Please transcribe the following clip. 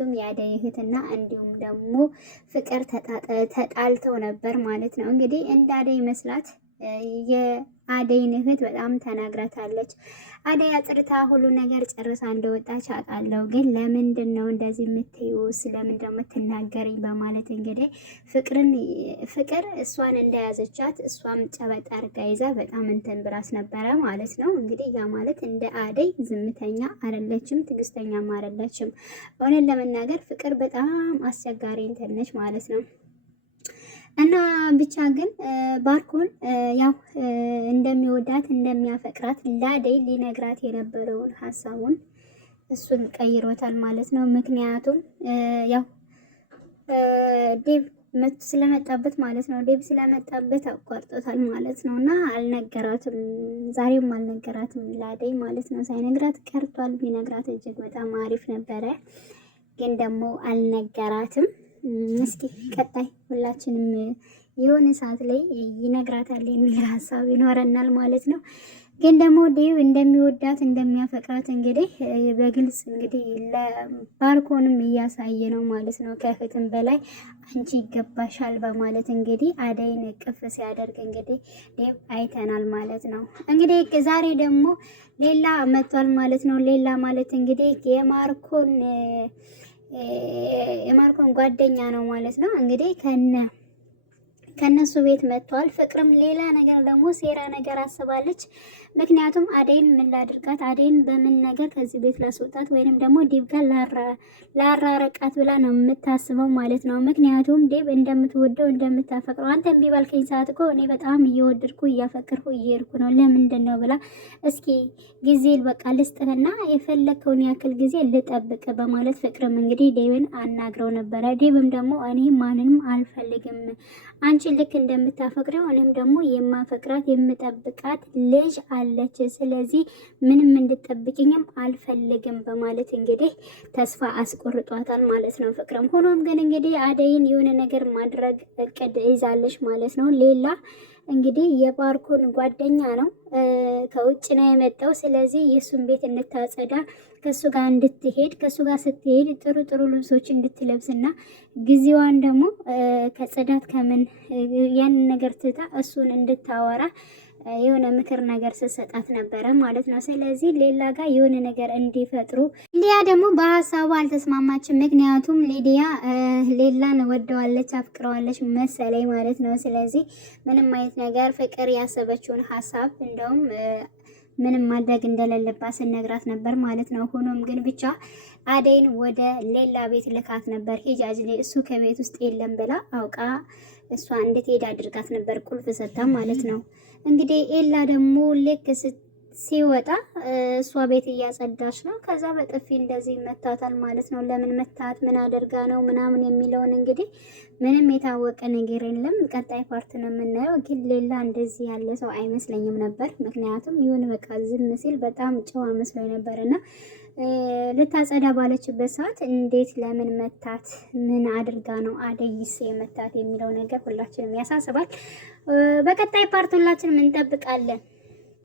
ምክንያቱም የአደይ እህትና እንዲሁም ደግሞ ፍቅር ተጣልተው ነበር ማለት ነው። እንግዲህ እንደ አደይ መስላት የአደይን እህት በጣም ተናግራታለች። አደይ አጽድታ ሁሉ ነገር ጨርሳ እንደወጣች አውቃለሁ፣ ግን ለምንድን ነው እንደዚህ የምትይው? ስለምንድን ነው የምትናገሪኝ? በማለት እንግዲህ ፍቅር እሷን እንደያዘቻት እሷም ጨበጥ አድርጋ ይዛ በጣም እንትን ብላስ ነበረ ማለት ነው። እንግዲህ ያ ማለት እንደ አደይ ዝምተኛ አይደለችም፣ ትዕግስተኛም አይደለችም። እውነት ለመናገር ፍቅር በጣም አስቸጋሪ እንትን ነች ማለት ነው። እና ብቻ ግን ባርኮን ያው እንደሚወዳት እንደሚያፈቅራት ለአደይ ሊነግራት የነበረውን ሀሳቡን እሱን ቀይሮታል ማለት ነው። ምክንያቱም ያው ዴቭ ስለመጣበት ማለት ነው። ዴቭ ስለመጣበት አቋርጦታል ማለት ነው። እና አልነገራትም፣ ዛሬም አልነገራትም ለአደይ ማለት ነው። ሳይነግራት ቀርቷል። ቢነግራት እጅግ በጣም አሪፍ ነበረ፣ ግን ደግሞ አልነገራትም። እስኪ ቀጣይ ሁላችንም የሆነ ሰዓት ላይ ይነግራታል የሚል ሀሳብ ይኖረናል ማለት ነው። ግን ደግሞ ዴቭ እንደሚወዳት እንደሚያፈቅራት እንግዲህ በግልጽ እንግዲህ ለባርኮንም እያሳየ ነው ማለት ነው። ከእህትም በላይ አንቺ ይገባሻል በማለት እንግዲህ አደይን እቅፍ ሲያደርግ እንግዲህ ዴቭ አይተናል ማለት ነው። እንግዲህ ዛሬ ደግሞ ሌላ መጥቷል ማለት ነው። ሌላ ማለት እንግዲህ የማርኮን ጓደኛ ነው ማለት ነው። እንግዲህ ከነሱ ቤት መጥቷል። ፍቅርም ሌላ ነገር ደግሞ ሴራ ነገር አስባለች። ምክንያቱም አደይን ምን ላድርጋት፣ አደይን በምን ነገር ከዚህ ቤት ላስወጣት ወይንም ደግሞ ዴቭ ጋር ላራረቃት ብላ ነው የምታስበው ማለት ነው። ምክንያቱም ዴቭ እንደምትወደው እንደምታፈቅረው አንተ እምቢ ባልከኝ ሰዓት እኮ እኔ በጣም እየወደድኩ እያፈቅርኩ እየሄድኩ ነው፣ ለምንድን ነው ብላ እስኪ ጊዜ በቃ ልስጥህና የፈለከውን ያክል ጊዜ ልጠብቅ በማለት ፍቅርም እንግዲህ ዴቭን አናግረው ነበረ። ዴቭም ደግሞ እኔ ማንንም አልፈልግም፣ አንቺ ልክ እንደምታፈቅረው እኔም ደግሞ የማፈቅራት የምጠብቃት ልጅ አለች፣ ስለዚህ ምንም እንድጠብቅኝም አልፈልግም በማለት እንግዲህ ተስፋ አስቆርጧታል ማለት ነው ፍቅርም። ሆኖም ግን እንግዲህ አደይን የሆነ ነገር ማድረግ እቅድ ይዛለች ማለት ነው። ሌላ እንግዲህ የባርኮን ጓደኛ ነው፣ ከውጭ ነው የመጣው። ስለዚህ የእሱን ቤት እንድታጸዳ ከሱ ጋር እንድትሄድ ከሱ ጋር ስትሄድ ጥሩ ጥሩ ልብሶች እንድትለብስና ጊዜዋን ደግሞ ከጽዳት ከምን ያንን ነገር ትታ እሱን እንድታወራ የሆነ ምክር ነገር ስትሰጣት ነበረ ማለት ነው። ስለዚህ ሌላ ጋር የሆነ ነገር እንዲፈጥሩ ሊያ ደግሞ በሀሳቡ አልተስማማችም። ምክንያቱም ሊዲያ ሌላን ወደዋለች አፍቅረዋለች መሰለኝ ማለት ነው። ስለዚህ ምንም አይነት ነገር ፍቅር ያሰበችውን ሀሳብ እንደውም ምንም ማድረግ እንደሌለባት ስነግራት ነበር ማለት ነው። ሆኖም ግን ብቻ አደይን ወደ ሌላ ቤት ልካት ነበር። ሂጃጅ ላይ እሱ ከቤት ውስጥ የለም ብላ አውቃ እሷ እንድትሄድ አድርጋት ነበር፣ ቁልፍ ሰጥታ ማለት ነው። እንግዲህ ኤላ ደግሞ ልክ ሲወጣ እሷ ቤት እያጸዳች ነው። ከዛ በጥፊ እንደዚህ መታታል ማለት ነው። ለምን መታት፣ ምን አደርጋ ነው ምናምን የሚለውን እንግዲህ ምንም የታወቀ ነገር የለም። ቀጣይ ፓርት ነው የምናየው። ግን ሌላ እንደዚህ ያለ ሰው አይመስለኝም ነበር። ምክንያቱም ይሁን በቃ ዝም ሲል በጣም ጨዋ መስሎኝ ነበርና ልታጸዳ ባለችበት ሰዓት እንዴት ለምን መታት፣ ምን አድርጋ ነው አደይስ የመታት የሚለው ነገር ሁላችንም ያሳስባል። በቀጣይ ፓርት ሁላችንም እንጠብቃለን።